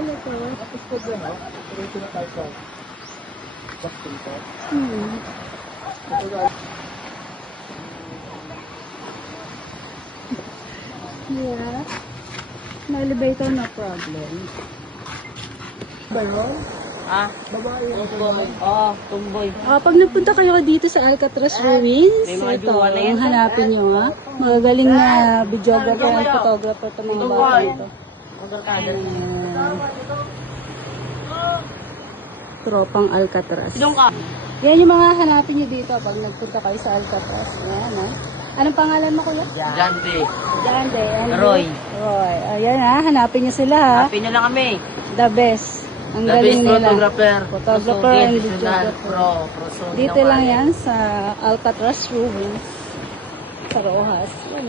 pala to. Tapos po dyan, no? Diretso na tayo sa back dito. Ito guys. Yeah. No elevator, no problem. Ba yun? Ah, Babae yun. tumboy. Pag nagpunta kayo dito sa Alcatraz Ruins, may mga ito, jowa na yan, ang hanapin nyo ha. Magagaling na videographer at photographer itong mga bata ito. Ayan. Tropang Alcatraz. Doon ka. Yan yung mga hanapin nyo dito pag nagpunta kayo sa Alcatraz. Ayan ha. Anong pangalan mo kuya? Jante. Jande. Roy. Roy. Ayan ha, hanapin nyo sila ha. Happy na lang kami. The best. Ang The galing best nila. photographer. Photographer and Professional videographer. Pro. Dito lang yan sa Alcatraz Ruins. Sa Rojas. Yan,